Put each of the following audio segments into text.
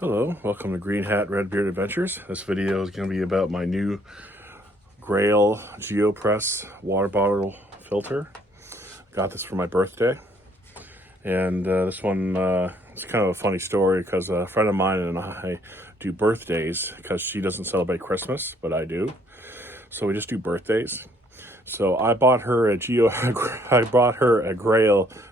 Hello, welcome to Greenhat-Redbeard Adventures. This video is going to be about my new Grayl Geopress water bottle filter. Got this for my birthday. And this one, it's kind of a funny story because a friend of mine and I do birthdays because she doesn't celebrate Christmas, but I do. So we just do birthdays. So I bought her a Grayl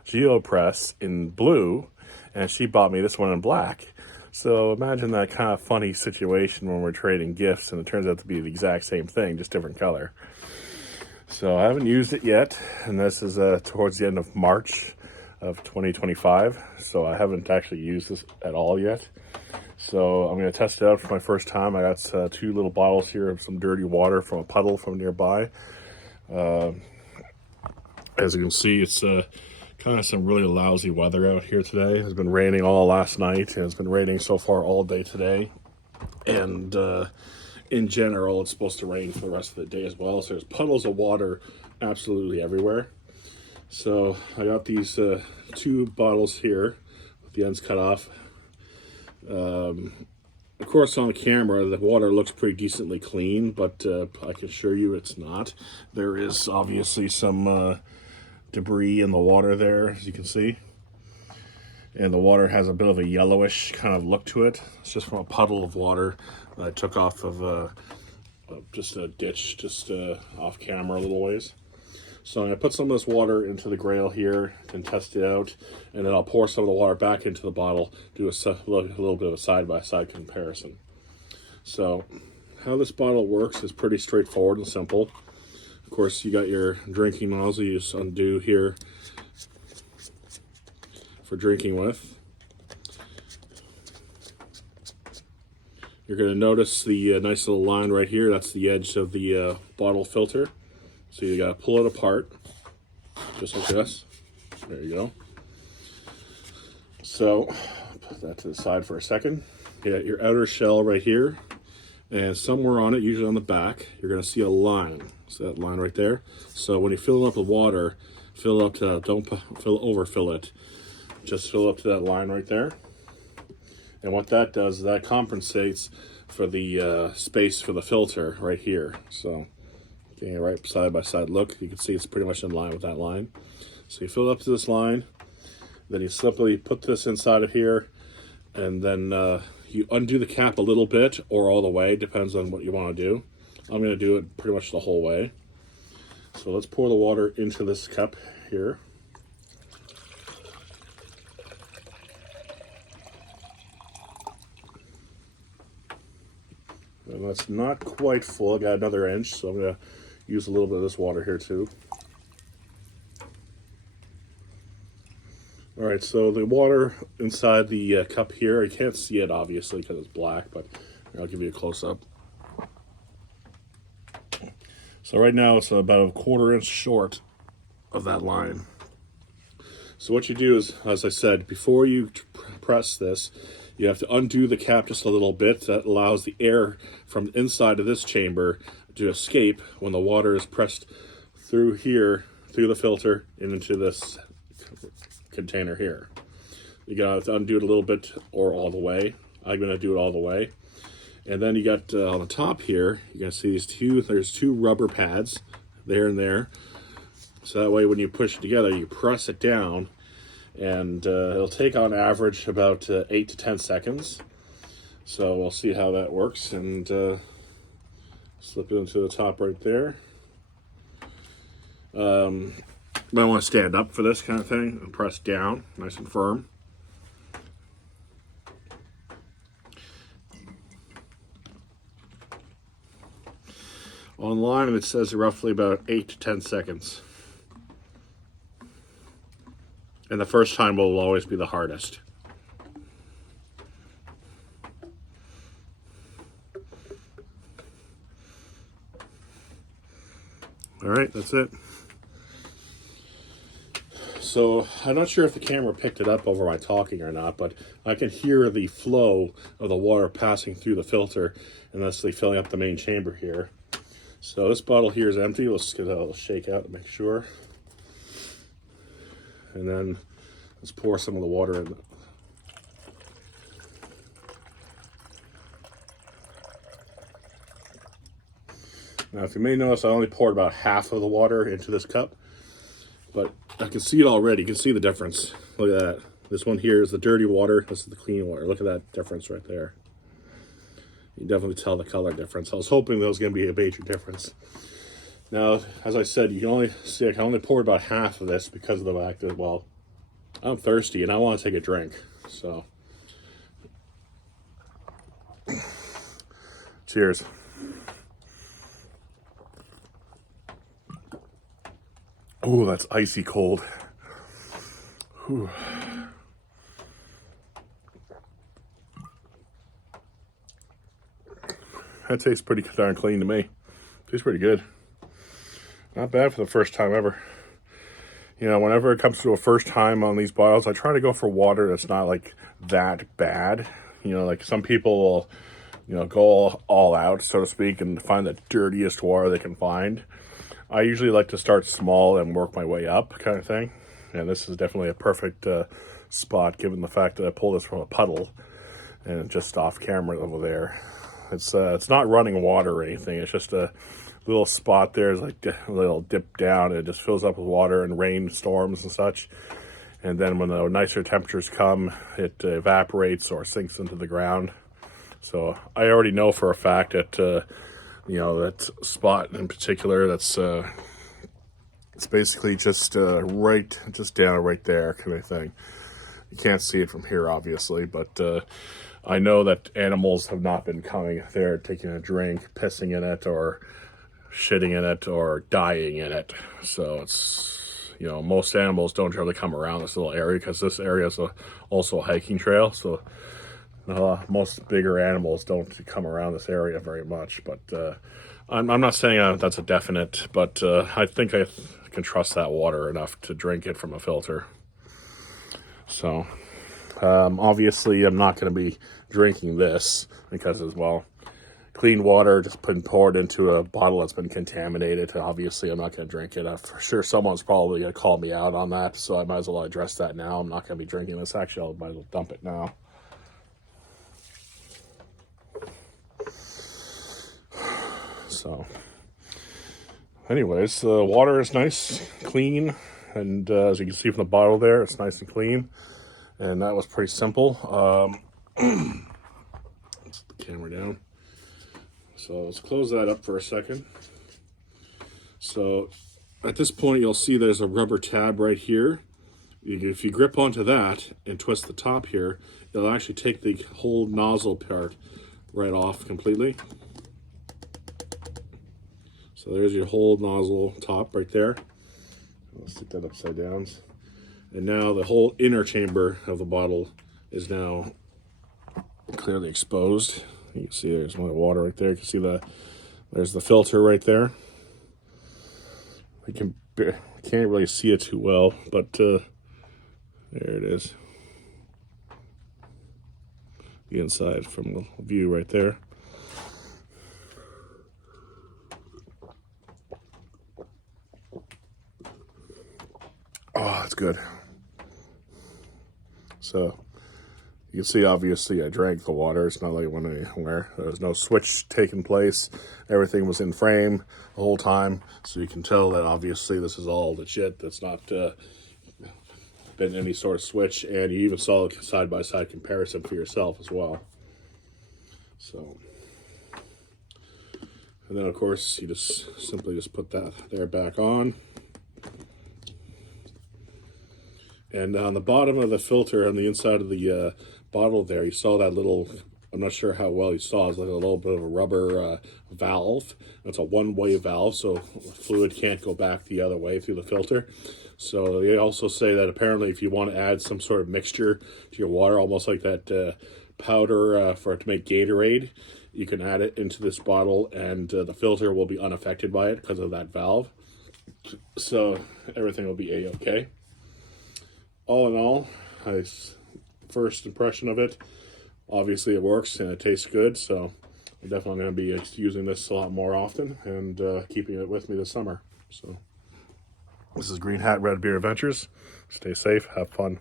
Geopress in blue, and she bought me this one in black. So imagine that kind of funny situation when we're trading gifts and it turns out to be the exact same thing, just different color. So I haven't used it yet, and this is towards the end of March of 2025. So I haven't actually used this at all yet. So I'm going to test it out for my first time. I got two little bottles here of some dirty water from a puddle from nearby. As you can see, it's kind of some really lousy weather out here today. It's been raining all last night, and it's been raining so far all day today. And in general, it's supposed to rain for the rest of the day as well. So there's puddles of water absolutely everywhere. So I got these two bottles here with the ends cut off. Of course, on the camera, the water looks pretty decently clean, but I can assure you it's not. There is obviously some debris in the water there, as you can see. And the water has a bit of a yellowish kind of look to it. It's just from a puddle of water that I took off of just a ditch, just off camera a little ways. So I'm going to put some of this water into the Grayl here and test it out, and then I'll pour some of the water back into the bottle, do a little bit of a side-by-side comparison. So how this bottle works is pretty straightforward and simple. Of course, you got your drinking nozzle you just undo here for drinking with. You're going to notice the nice little line right here. That's the edge of the bottle filter. So you got to pull it apart, just like this. There you go. So put that to the side for a second. You got your outer shell right here, and somewhere on it, usually on the back, you're going to see a line. So that line right there. So when you fill it up with water, fill it up to, don't overfill it. Just fill up to that line right there. And what that does is that compensates for the space for the filter right here. So getting a right side by side look, you can see it's pretty much in line with that line. So you fill it up to this line, then you simply put this inside of here, and then you undo the cap a little bit or all the way, depends on what you want to do. I'm going to do it pretty much the whole way. So let's pour the water into this cup here. And that's not quite full. I got another inch, so I'm going to use a little bit of this water here too. All right, so the water inside the cup here, you can't see it obviously because it's black, but I'll give you a close-up. So right now it's about a 1/4 inch short of that line. So what you do is, as I said, before you press this, you have to undo the cap just a little bit. That allows the air from inside of this chamber to escape when the water is pressed through here, through the filter, and into this container here. You gotta undo it a little bit or all the way. I'm gonna do it all the way. And then you got on the top here, you're gonna see there's two rubber pads there and there. So that way when you push it together, you press it down, and it'll take on average about 8 to 10 seconds. So we'll see how that works, and slip it into the top right there. You might want to stand up for this kind of thing and press down nice and firm. Online it says roughly about 8 to 10 seconds. And the first time will always be the hardest. All right, that's it. So I'm not sure if the camera picked it up over my talking or not, but I can hear the flow of the water passing through the filter and thus filling up the main chamber here. So this bottle here is empty. Let's get a little shake out to make sure. And then let's pour some of the water in. Now, if you may notice, I only poured about half of the water into this cup, but I can see it already. You can see the difference. Look at that. This one here is the dirty water. This is the clean water. Look at that difference right there. You definitely tell the color difference. I was hoping there was going to be a major difference. Now, as I said, you can only see I can only pour about half of this because of the fact that, well, I'm thirsty and I want to take a drink. So, cheers. Oh, that's icy cold. Whew. That tastes pretty darn clean to me. Tastes pretty good. Not bad for the first time ever. You know, whenever it comes to a first time on these bottles, I try to go for water that's not like that bad. You know, like some people will, you know, go all out, so to speak, and find the dirtiest water they can find. I usually like to start small and work my way up, kind of thing. And this is definitely a perfect spot, given the fact that I pulled this from a puddle and just off camera over there. It's not running water or anything. It's just a little spot there. It's like a little dip down. And it just fills up with water and rain storms and such. And then when the nicer temperatures come, it evaporates or sinks into the ground. So I already know for a fact that, you know, that spot in particular, that's it's basically just just down right there kind of thing. You can't see it from here, obviously, but I know that animals have not been coming there, taking a drink, pissing in it, or shitting in it, or dying in it. So it's, you know, most animals don't really come around this little area because this area is also a hiking trail. So most bigger animals don't come around this area very much. But I'm not saying that's a definite, but I think I can trust that water enough to drink it from a filter. So obviously I'm not going to be drinking this because, as well, clean water just been poured into a bottle that's been contaminated. Obviously I'm not going to drink it. For sure someone's probably going to call me out on that, so I might as well address that now. I'm not going to be drinking this. Actually, I might as well dump it now. So anyways, the water is nice, clean, and as you can see from the bottle there, it's nice and clean. And that was pretty simple. Let's put the camera down. So let's close that up for a second. So at this point, you'll see there's a rubber tab right here. If you grip onto that and twist the top here, it'll actually take the whole nozzle part right off completely. So there's your whole nozzle top right there. I'll stick that upside down. And now the whole inner chamber of the bottle is now clearly exposed. You can see there's my water right there. You can see there's the filter right there. I can't really see it too well, but there it is. The inside from the view right there. Oh, that's good. So you can see, obviously, I drank the water. It's not like it went anywhere. There was no switch taking place. Everything was in frame the whole time. So you can tell that, obviously, this is all legit. That's not been any sort of switch. And you even saw a side-by-side comparison for yourself as well. So, and then, of course, you just simply put that there back on. And on the bottom of the filter, on the inside of the bottle there, you saw that little, I'm not sure how well you saw, it's like a little bit of a rubber valve. It's a one-way valve, so fluid can't go back the other way through the filter. So they also say that apparently if you want to add some sort of mixture to your water, almost like that powder to make Gatorade, you can add it into this bottle and the filter will be unaffected by it because of that valve. So everything will be A-okay. All in all, first impression of it, obviously it works and it tastes good, so I'm definitely going to be using this a lot more often and keeping it with me this summer. So this is Greenhat-Redbeard Adventures. Stay safe, have fun.